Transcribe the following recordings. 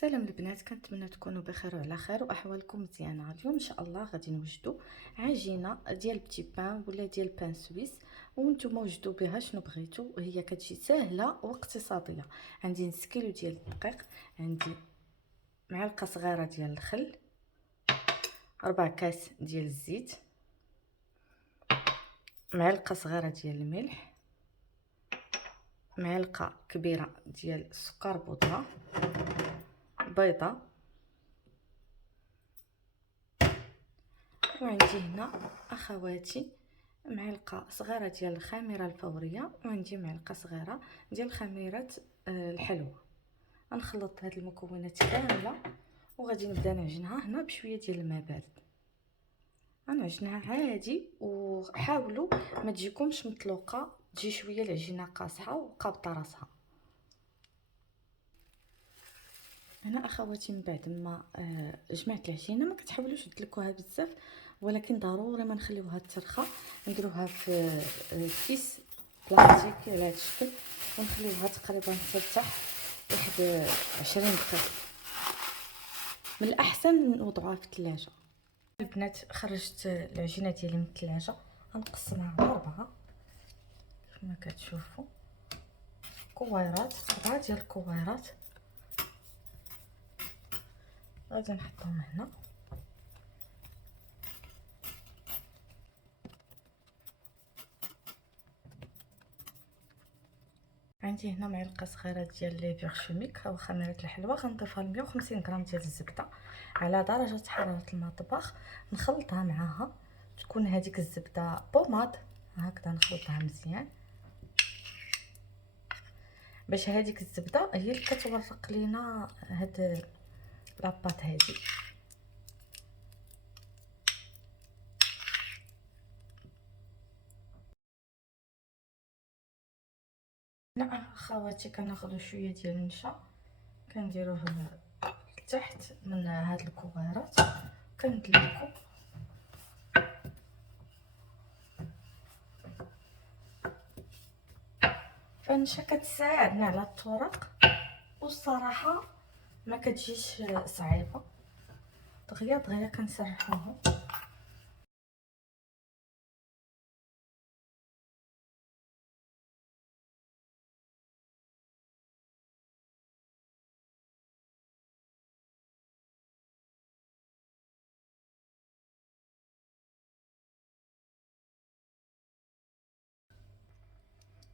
سلام البنات، كنتمنى تكونوا بخير وعلى خير واحوالكم مزيانه. اليوم ان شاء الله غادي نوجدوا عجينه ديال بتي بان ولا ديال بان سويس، وانتم وجدوا بها شنو بغيتوا. هي كتجي سهله واقتصاديه. عندي نص كيلو ديال الدقيق، عندي معلقه صغيره ديال الخل، 4 كاس ديال الزيت، معلقه صغيره ديال الملح، معلقه كبيره ديال السكر بودره، بيضه، وعندي هنا اخواتي معلقه صغيره ديال الخميره الفوريه، وعندي معلقه صغيره ديال خميره الحلوى. غنخلط هاد المكونات كامله وغادي نبدا نعجنها هنا بشويه ديال الماء بارد. غنعجنها عادي، وحاولوا ما تجيكمش مطلوقه، تجي شويه العجينه قاصحه وقابطه راسها. هنا اخواتي من بعد ما جمعت العجينه، ما كتحاولوش تدلكوها بزاف، ولكن ضروري ما نخليوها ترخى. نديروها في كيس بلاستيكي على هذا الشكل، ونخليوها تقريبا ترتاح واحد 20 دقيقه. من الاحسن نوضعوها في الثلاجه. البنات، خرجت العجينه ديالي من الثلاجه، غنقسمها على 4 كما كتشوفوا، كويرات، 4 ديال الكويرات. غادي نحطهم هنا. عندي هنا معلقه صغيره ديال لي فيغشوميك او خميره الحلوى، غنضيفها ل 150 غرام ديال الزبده على درجه حراره المطبخ. نخلطها معاها، تكون هذيك الزبده بوماد هكذا. نخلطها مزيان باش هذيك الزبده هي اللي كتورق لينا هاد لاباط هذه. هنا اخواتي كناخذوا شويه ديال النشا، كنديروه لتحت من هاد الكويرات، كندلكو. فالنشا كتساعدنا على الطرق، والصراحه ما كتجيش صعيبه. دغيا دغيا كنسرحوهم.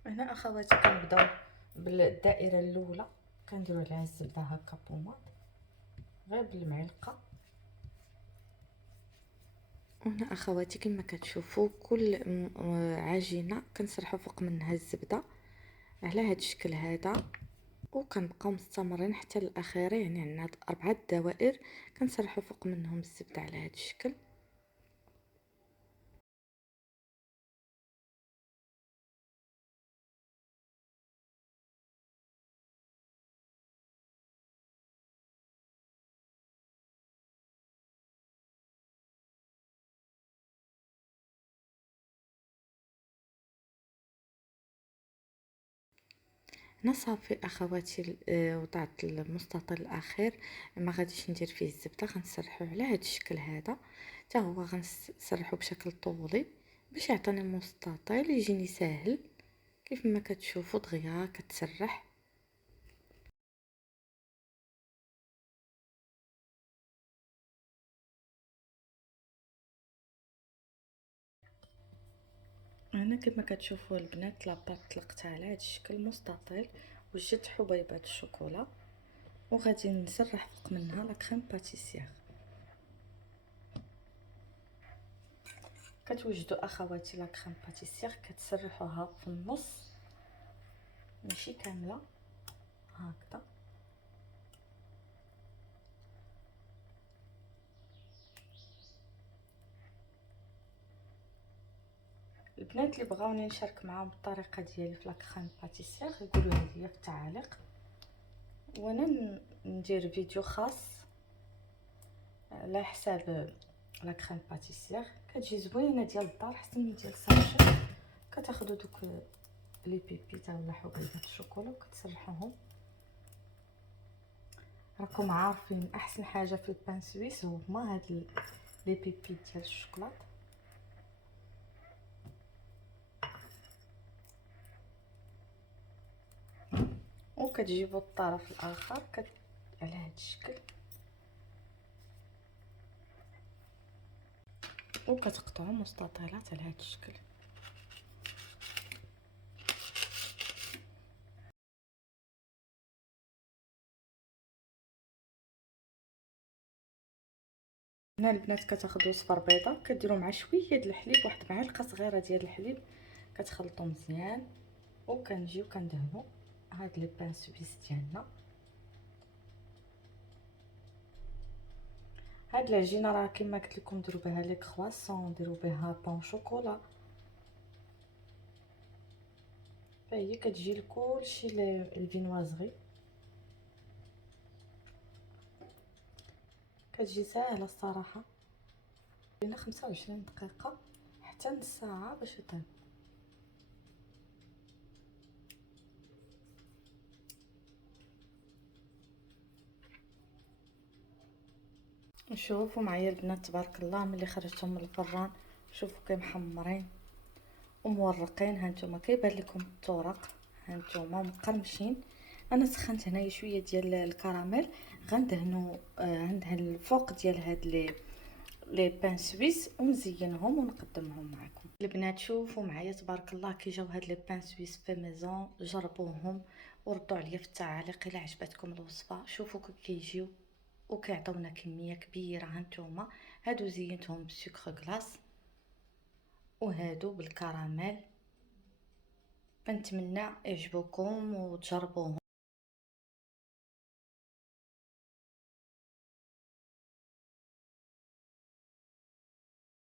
هنا اخواتي كنبداو بالدائره الاولى، كنديروا عليها الزبده هكا بوماد غير بالمعلقه. وهنا اخواتي كما كتشوفوا كل عجينه كنسرحوا فوق منها الزبده على هذا الشكل هذا، وكنبقاو مستمرين حتى الاخيره. يعني عندنا 4 دوائر كنسرحوا فوق منهم الزبده على هذا الشكل. هنا صافي اخواتي، وضعت المستطيل الاخير ما غاديش ندير فيه الزبده، غنسرحو على هذا الشكل هذا. حتى هو غنسرحو بشكل طولي باش يعطيني مستطيل يجيني ساهل. كيف ما كتشوفوا دغيا كتسرح. هنا كما كتشوفوا البنات، لاباط طلقتها على هذا الشكل مستطيل، وجدت حبيبات الشوكولا، وغادي نسرح فوق منها لا كريم باتيسير. كتوجدوا اخواتي لا كريم باتيسير كتسرحوها في النص، ماشي كامله هكذا. البنات اللي بغاوني نشارك معاهم الطريقه ديالي في لا كريم باتيسير يقولوا لي في التعاليق، وانا ندير فيديو خاص على حساب لا كريم باتيسير. كتجي زوينه ديال الدار احسن من ديال الساشي. كتاخذوا دوك لي بيبيتا ولا حبيبات الشوكولا وكتسرحوهم راكم عارفين احسن حاجه في البان سويس هما هاد لي بيبيت ديال الشوكولاط. وكتجيبوا الطرف الاخر على هاد الشكل وكتقطعوا مستطيلات على هاد الشكل. هنا البنات كتاخذوا صفر بيضه كديروا مع شويه د الحليب، واحد معلقه صغيره ديال الحليب، كتخلطوا مزيان وكنجيو كندهنوا هاد لي بان سويس ديالنا. هاد العجينه راه كما قلت لكم ديروا بها لي كرواسون، ديروا بها بون شوكولا، فهي كتجي لكلشي الفينوازغي، كتجي ساهله الصراحه. لينا 25 دقيقه حتى نص ساعه باش يطيب. شوفوا معايا البنات تبارك الله ملي خرجتهم من الفران، شوفوا كيمحمرين ومورقين. هانتوما كيبان لكم الطرق، هانتوما مقرمشين. انا سخنت هنايا شويه ديال الكراميل، غندهنوا عندها الفوق ديال هاد لي بان سويس ونزينهم ونقدمهم معكم. البنات شوفوا معايا تبارك الله كي جاو هاد لي بان سويس في ميزون، جربوهم وردوا عليا في التعاليق الا عجبتكم الوصفه. شوفوا كيجيو وكيعطيونا كميه كبيره. هانتوما هادو زينتهم بالسكر كلاص وهادو بالكراميل. كنتمنى يعجبوكم وتجربوهم.